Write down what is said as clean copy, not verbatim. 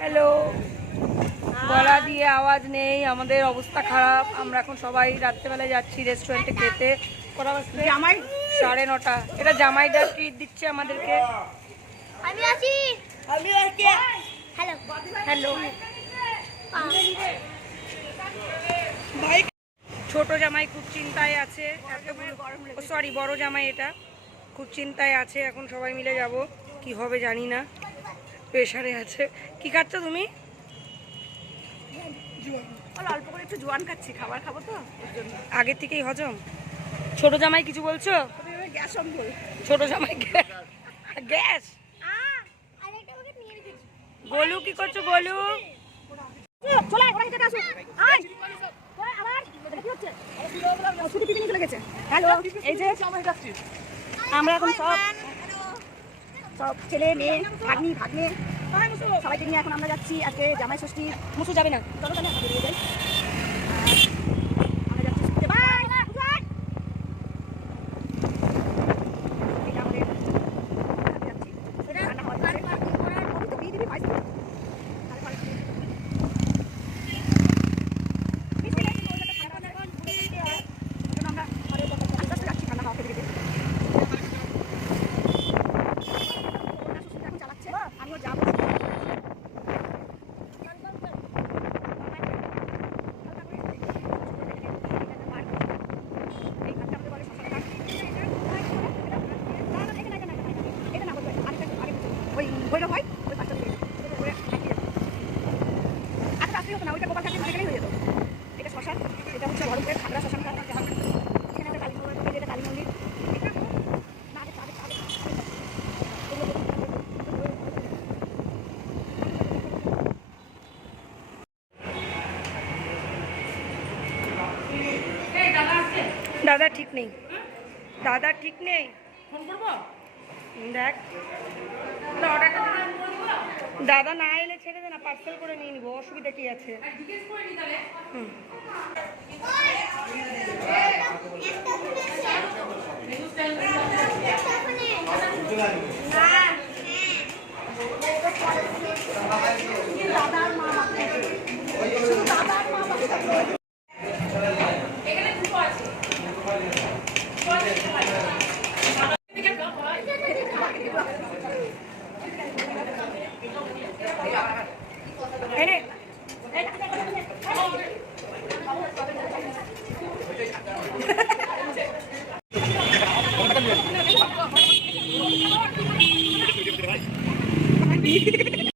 Hello. গলা দিয়ে আওয়াজ নেই, আমাদের অবস্থা খারাপ। আমরা এখন সবাই রাত্রেবেলায় যাচ্ছি রেস্টুরেন্টে খেতে। কটা বাজছে? জামাই 9:30। এটা জামাইটা ট্রিট দিচ্ছে আমাদেরকে। আমি আছি। Hello hello. ছোট জামাই খুব চিন্তায় আছে, সরি বড় জামাই এটা খুব চিন্তায় আছে। এখন সবাই মিলে যাব, কি হবে জানি না, প্রেশারে আছে। কি খাচ্ছ তুমি? অল্প করে একটু জোয়ান খাচ্ছি, খাবার খাবো তো আগের থেকেই হজম। ছোট জামাই কিছু বলছো? গ্যাস অম্বল। ছোট জামাই গ্যাস। গোলু কি করছো? গোলু আমরা এখন সব ছেলে মেয়ে ভাগ্নি ভাগ্নে সবাইকে নিয়ে এখন আমরা যাচ্ছি আজকে জামাই ষষ্ঠী। মুসু যাবে না? চলো তাহলে আমরা বেরিয়ে যাই। দাদা ঠিক নেই, দাদা ঠিক নেই। দেখ দাদা না এলে ছেড়ে দে না, পার্সেল করে নিয়ে নিবো, অসুবিধা কি আছে?